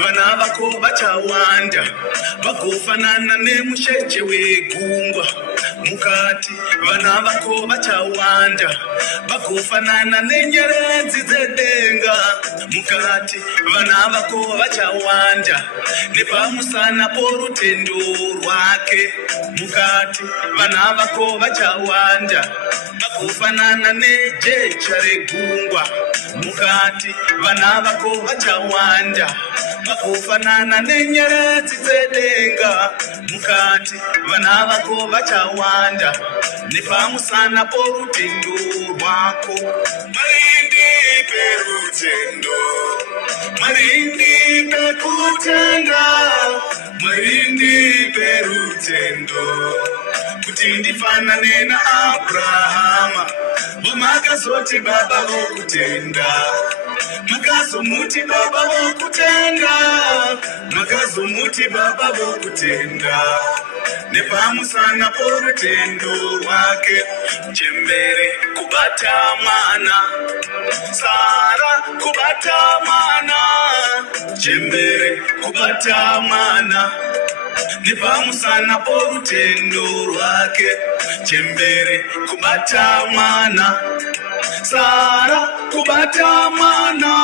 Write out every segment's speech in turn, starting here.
vana vako vachawanda vagofanana nemusheche wegungwa. Mukati vana vako vachawanda vagofanana nenyeredzi dzedenga. Mukati vana vako vachawanda nepamusana porutendo rwake. Mukati vana vako vachawanda vagofanana nejecha regungwa. Mukati vana vako vachawanda vagofanana nenyeredzi dzedenga. Mukati vana vako vachawanda nepamusana porutendo rwako. Marindi perutendo, marindi pekutenda, marindi perutendo, kuti ndifanane naAbrahama wamakazoti baba vokutenda. Makazomuti baba vokutenda, makazomuti baba vokutenda nepamusana porutendo rwake. Chembere kubata mwana, Sara kubata mwana. Chembere kubata mwana nepamusana porutendo rwake. Chembere kubata mwana, Sara kubata mwana.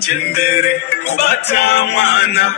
Chembere kubata mwana.